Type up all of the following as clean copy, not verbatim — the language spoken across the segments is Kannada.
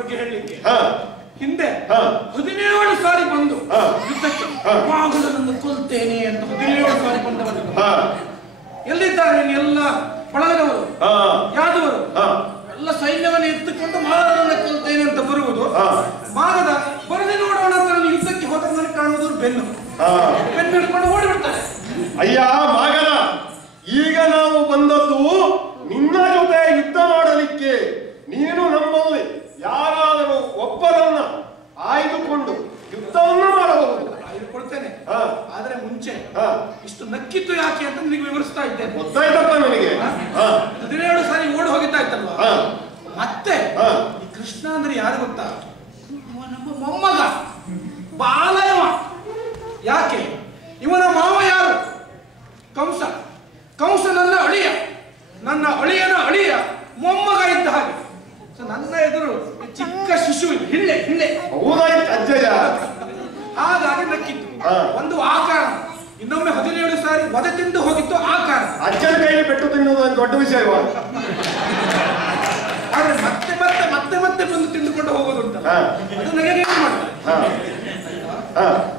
ಬಗ್ಗೆ ಹೇಳಲಿಕ್ಕೆ. ಹಿಂದೆ 17 ಸಾರಿ ಬಂದು ಯುದ್ಧಕ್ಕೆ ಮಾಗುಲನನ್ನು ಕೊಲ್ತೇನೆ ಅಂತ 17 ಸಾರಿ ಬಂದವರು ಎಲ್ಲಿದ್ದಾರೆ? ಎಲ್ಲ ಬಳಗದವರು, ಯಾದವರು ಎಲ್ಲ ಸೈನ್ಯವನ್ನು ಎತ್ತುಕೊಂಡು ಮಾಗದನ್ನು ಕೊಲ್ತೇನೆ ಅಂತ ಬರುವುದು. ಮಾಗದ ಬರದೆ ನೋಡೋಣ ಅಂತ ನಾನು ಯುದ್ಧಕ್ಕೆ ಹೋದ ನನಗೆ ಕಾಣುವುದು ಬೆನ್ನು ಹಿಡ್ಕೊಂಡು ಓಡಿಬಿಡ್ತಾರೆ. ಅಯ್ಯ ಮಾಗದ, ಈಗ ನಾವು ಬಂದದ್ದು ನಿನ್ನ ಜೊತೆ ಯುದ್ಧ ಮಾಡಲಿಕ್ಕೆ. ನೀನು ನಮ್ಮಲ್ಲಿ ಯಾರಾದರೂ ಒಬ್ಬರನ್ನ ಆಯ್ದುಕೊಂಡು ಯುದ್ಧವನ್ನ ಮಾಡಬಹುದು. ಆಯ್ದುಕೊಳ್ತೇನೆ, ಆದ್ರೆ ಮುಂಚೆ ಇಷ್ಟು ನಕ್ಕಿತ್ತು ಯಾಕೆ ಅಂತ ನಿನಗೆ ವಿವರಿಸ್ತಾ ಇದ್ದೇನೆ. ಗೊತ್ತಾಯ್ತಪ್ಪ ನನಗೆ. 17 ಸಾರಿ ಓಡಿ ಹೋಗಿದ್ದಾಯ್ತಲ್ವಾ. ಮತ್ತೆ ಈ ಕೃಷ್ಣ ಅಂದ್ರೆ ಯಾರು ಗೊತ್ತಾ? ನಮ್ಮ ಮೊಮ್ಮಗ ಬಾಲಯವ. ಯಾಕೆ? ಇವನ ಮಾವ ಯಾರು? ಕಂಸ. ಕಂಸ ನನ್ನ ಅಳಿಯ, ನನ್ನ ಅಳಿಯನ ಅಳಿಯ ಮೊಮ್ಮಗ ಇದ್ದ ಹಾಗೆ. ನನ್ನ ಎದುರು ಚಿಕ್ಕ ಶಿಶು ಹಿಳ್ಳೆ ಹಿಳ್ಳೆ. ಹೌದಾಯ್ತು ಅಜ್ಜಯ್ಯ. ಹಾಗಾಗಿ ನಕ್ಕಿತ್ತು. ಒಂದು ಆ ಕಾರಣ. ಇನ್ನೊಮ್ಮೆ 17 ಸಾರಿ ವಧೆ ತಿಂದು ಹೋಗಿತ್ತು ಆ ಕಾರಣ. ಅಜ್ಜನ ಕೈಯಲ್ಲಿ ಪೆಟ್ಟು ತಿನ್ನೋದು ಒಂದು ದೊಡ್ಡ ವಿಷಯ. ಆದ್ರೆ ಮತ್ತೆ ಮತ್ತೆ ಮತ್ತೆ ಮತ್ತೆ ಬಂದು ತಿಂದುಕೊಂಡು ಹೋಗೋದುಂಟ, ಅದು ನನಗೆ ಏನು ಮಾಡ್ತಾರೆ.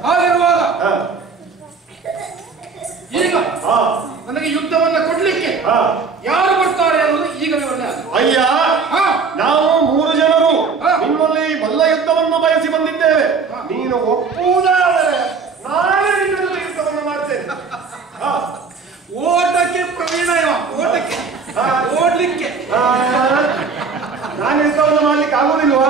ಹಾಗಿರುವಾಗ ಈಗ ನನಗೆ ಯುದ್ಧವನ್ನ ಕೊಡ್ಲಿಕ್ಕೆ ಯಾರು ಬರ್ತಾರೆ ಅನ್ನೋದು ಈಗ ವಿವರಣೆ. ಅಯ್ಯ, ನಾವು 3 ಜನರು ನಿಮ್ಮಲ್ಲಿ ಮಲ್ಲ ಯುದ್ಧವನ್ನು ಬಯಸಿ ಬಂದಿದ್ದೇವೆ. ನೀನು ಒಪ್ಪುವುದಾದರೆ ನಾಳೆ ನಿನ್ನ ಜೊತೆ ಯುದ್ಧವನ್ನು ಮಾಡ್ತೇನೆ. ಓಟಕ್ಕೆ ಪ್ರವೀಣ ಇವ, ಓಟಕ್ಕೆ ಓಡ್ಲಿಕ್ಕೆ. ನಾನು ಯುದ್ಧವನ್ನು ಮಾಡ್ಲಿಕ್ಕೆ ಆಗುದಿಲ್ವಾ?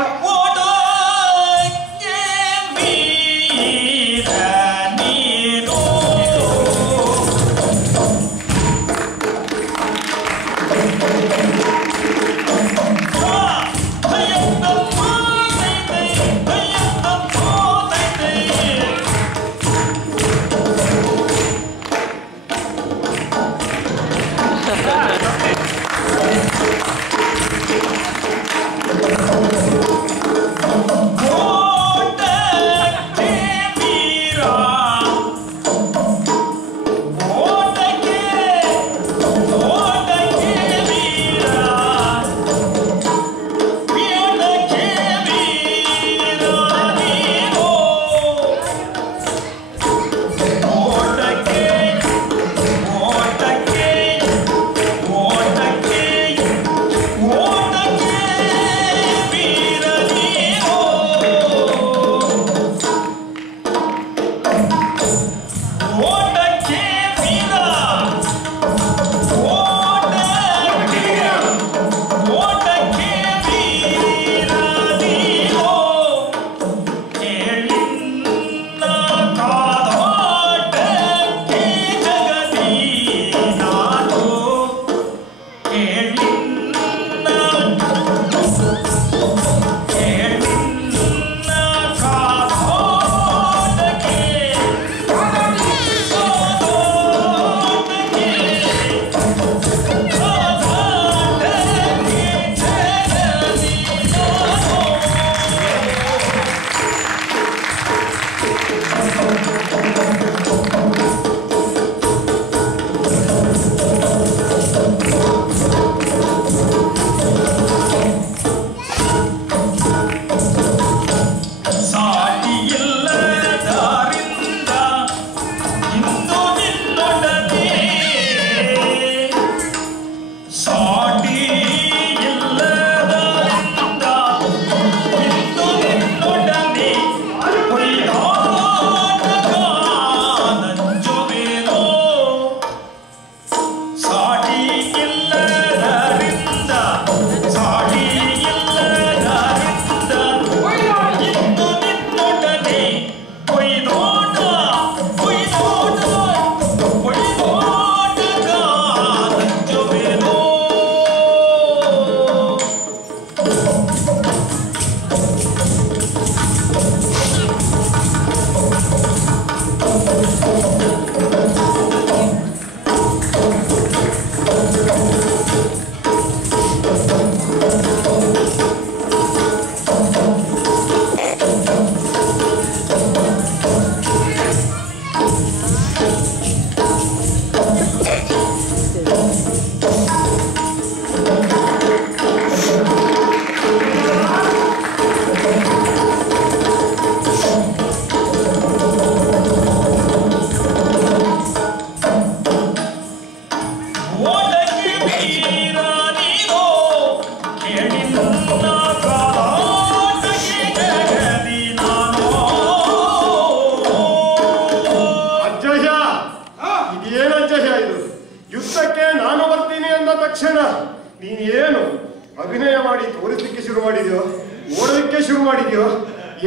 ಓಡೋದಕ್ಕೆ ಶುರು ಮಾಡಿದ್ಯೋ?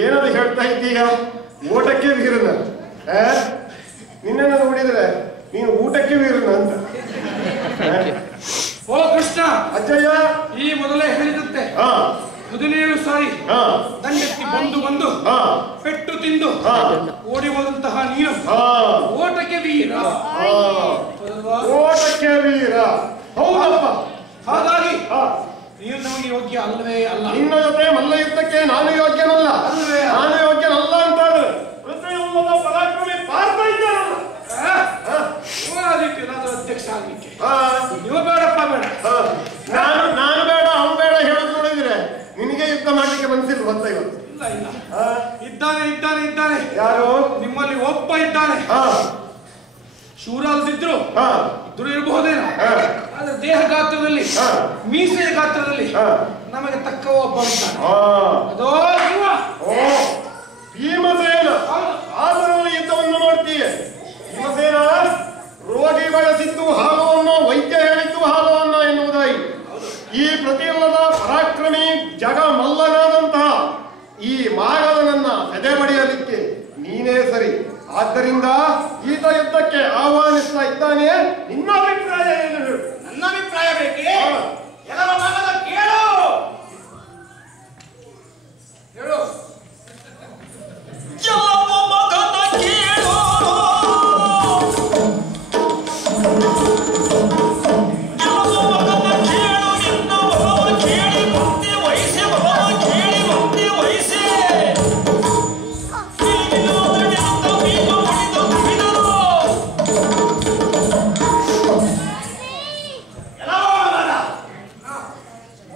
ಏನದು ಹೇಳ್ತಾ ಇದ್ದೀಯ? ಓಟಕ್ಕೆ ವೀರನ? ನಿನ್ನನ್ನು ನೋಡಿದ್ರೆ ನೀನು ಊಟಕ್ಕೆ ವೀರನ ಅಂತ. ಓ ಕೃಷ್ಣ, ಅಜ್ಜಯ್ಯ ಈ ಮೊದಲೇ ಹೇಳಿದಂತೆ 17 ಸಾರಿ ದಂಡೆತ್ತಿ ಬಂದು ಪೆಟ್ಟು ತಿಂದು ಓಡಿ ಹೋದಂತಹ ನೀನು ಓಟಕ್ಕೆ ವೀರ. ಓಟಕ್ಕೆ ವೀರ, ಹೌದಪ್ಪ. ಹಾಗಾಗಿ ನೀನು ನಮಗೆ ಯೋಗ್ಯ ಅಲ್ಲವೇ ಅಲ್ಲ. ನಿನ್ನ ಜೊತೆ ಮಲ್ಲ ಯುದ್ಧಕ್ಕೆ ನಾನು ಯೋಗ್ಯನಲ್ಲ, ನಾನು ಯೋಗ್ಯನಲ್ಲ ಅಂತಾದ್ರೆ ಪರಾಕ್ರಮಿ ಪಾರ್ತಾ ಇದ್ದಾನಲ್ಲ. ಅಧ್ಯಕ್ಷ ಆಗ್ಲಿಕ್ಕೆ ನೀವು ಬೇಡಪ್ಪ, ಬೇಡ. ನಾನು ಬೇಡ, ಅವನು ಬೇಡ ಹೇಳೋದು ನೋಡಿದ್ರೆ ನಿನಗೆ ಯುದ್ಧ ಮಾಡ್ಲಿಕ್ಕೆ ಮನಸ್ಸಿಲ್ಲ. ಗೊತ್ತಾ ಇವತ್ತು? ಇಲ್ಲ ಇಲ್ಲ, ಇದ್ದಾನೆ. ಯಾರು? ನಿಮ್ಮಲ್ಲಿ ಒಬ್ಬ ಇದ್ದಾನೆ. ಶೂರ ಅಲ್ದಿದ್ರು ಇದ್ರು ಇರಬಹುದೇನೋ, ಆದ್ರೆ ದೇಹ ಗಾತ್ರದಲ್ಲಿ, ಮೀಸೆಯ ಗಾತ್ರದಲ್ಲಿ ನಮಗೆ ತಕ್ಕ ಒಬ್ಬ ಇದ್ದಾನೆ. ಅದೋ ಭೀಮಸೇನ. ಆತನಲ್ಲಿ ಯುದ್ಧವನ್ನು ಮಾಡ್ತೀಯ. ಭೀಮಸೇನ ರೋಗಿ ಬಳಸಿದ್ದು ಹಾಲವನ್ನು, ವೈದ್ಯ ಹೇಳಿದ್ದು ಹಾಲವನ್ನ ಎನ್ನುವುದಾಗಿ ಈ ಪ್ರತಿಯಲ್ಲದ ಪರಾಕ್ರಮಿ ಜಗ ಮಲ್ಲನಾದಂತಹ ಈ ಮಾಗವನನ್ನ ಸದೆ ಬಡಿಯಲಿಕ್ಕೆ ನೀನೇ ಸರಿ. ಆದ್ದರಿಂದ ಈತ ಯುದ್ಧಕ್ಕೆ ಆಹ್ವಾನಿಸ್ತಾ ಇದ್ದಾನೆ. ನಿನ್ನ ಅಭಿಪ್ರಾಯ ಏನು ಹೇಳು? ನನ್ನ ಅಭಿಪ್ರಾಯ ಬೇಕೇ? ಎಲ್ಲರ ಮಗನ ಕೇಳು ಹೇಳು.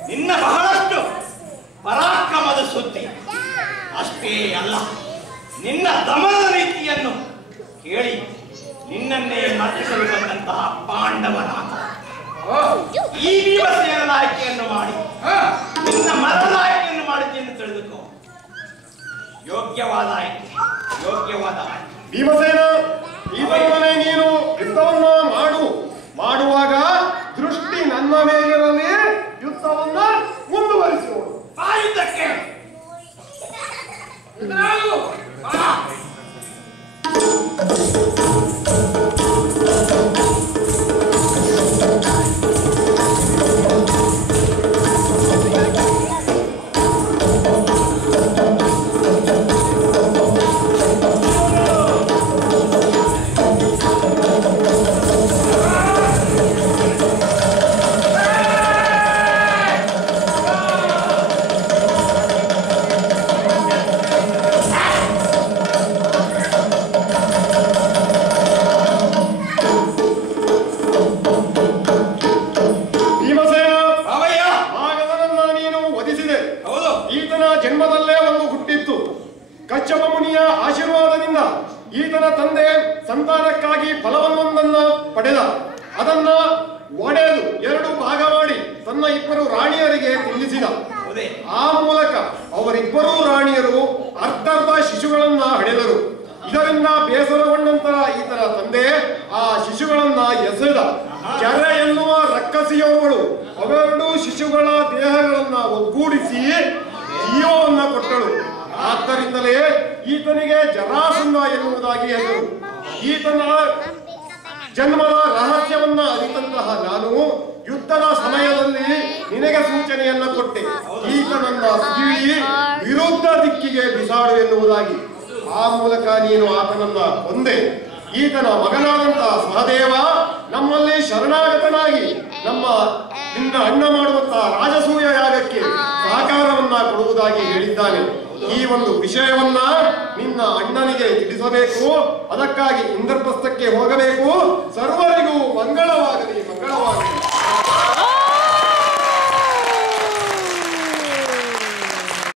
ನಿನ್ನ ಬಹಳಷ್ಟು ಪರಾಕ್ರಮದ ಸುದ್ದಿ ಅಷ್ಟೇ ಅಲ್ಲ, ನಿನ್ನ ದಮನದ ರೀತಿಯನ್ನು ಕೇಳಿ ನಿನ್ನನ್ನೇ ಮರ್ತಿಸಲು ಬಂದಂತಹ ಪಾಂಡವನಾಥ ಈ ಭೀಮಸೇನನ ಆಯ್ಕೆಯನ್ನು ಮಾಡಿ ನಿನ್ನ ಮರದ ಆಯ್ಕೆಯನ್ನು ಮಾಡಿದ್ದೆಂದು ತಿಳಿದುಕೋ. ಯೋಗ್ಯವಾದ ಆಯ್ಕೆ. ಭೀಮಸೇನ, ಇದನ್ನೇ ನೀನು ಯುದ್ಧವನ್ನ ಮಾಡುವಾಗ ದೃಷ್ಟಿ ನನ್ನ ಮೇಲಿರಲಿ. ಯುದ್ಧವನ್ನ ಮುಂದುವರಿಸುವುದು. ಆಯುಧಕ್ಕೆ ಜನ್ಮದಲ್ಲೇ ಒಂದು ಹುಟ್ಟಿತ್ತು. ಕಚ್ಚಪ ಮುನಿಯ ಆಶೀರ್ವಾದದಿಂದ ಈತನ ತಂದೆ ಸಂತಾನಕ್ಕಾಗಿ ಫಲವನ್ನೊಂದನ್ನ ಪಡೆದ. ಅದನ್ನ ಒಡೆದು 2 ಭಾಗ ಮಾಡಿ ತನ್ನ 2 ರಾಣಿಯರಿಗೆ ತಿನ್ನಿಸಿದ. ಆ ಮೂಲಕ ಅವರಿಬ್ಬರೂ ರಾಣಿಯರು ಅರ್ಧರ್ಧ ಶಿಶುಗಳನ್ನ ಹಡೆದರು. ಇದರಿಂದ ಬೇಸರಗೊಂಡಂತರ ಈತನ ತಂದೆ ಆ ಶಿಶುಗಳನ್ನ ಎಸೆದ. ಜರ ಎನ್ನುವ ರಕ್ಕಸಿಯವಳು ಅವೆರಡು ಶಿಶುಗಳ ದೇಹಗಳನ್ನ ಒಗ್ಗೂಡಿಸಿ ಜೀವವನ್ನ ಕೊಟ್ಟಳು. ಆದ್ದರಿಂದಲೇ ಈತನಿಗೆ ಜರಾಸಂಧ ಎನ್ನುವುದಾಗಿ ಹೆಸರು. ಈತನ ಜನ್ಮದ ರಹಸ್ಯವನ್ನ ಅರಿತಂತಹ ನಾನು ಯುದ್ಧದ ಸಮಯದಲ್ಲಿ ನಿನಗೆ ಸೂಚನೆಯನ್ನ ಕೊಟ್ಟೆ. ಈತನನ್ನ ಸೀಳಿ ವಿರುದ್ಧ ದಿಕ್ಕಿಗೆ ಬಿಸಾಡು ಎನ್ನುವುದಾಗಿ. ಆ ಮೂಲಕ ನೀನು ಆತನನ್ನ ಕೊಂದೆ. ಈತನ ಮಗನಾದಂತಹ ಸಹದೇವ ನಮ್ಮಲ್ಲಿ ಶರಣಾಗತನಾಗಿ ನಿನ್ನ ಅಣ್ಣ ಮಾಡುವಂತಹ ರಾಜಸೂಯ ಯಾಗಕ್ಕೆ ಸಹಕಾರವನ್ನ ಕೊಡುವುದಾಗಿ ಹೇಳಿದ್ದಾನೆ. ಈ ಒಂದು ವಿಷಯವನ್ನ ನಿನ್ನ ಅಣ್ಣನಿಗೆ ತಿಳಿಸಬೇಕು. ಅದಕ್ಕಾಗಿ ಇಂದ್ರಪ್ರಸ್ಥಕ್ಕೆ ಹೋಗಬೇಕು. ಸರ್ವರಿಗೂ ಮಂಗಳವಾಗಲಿ.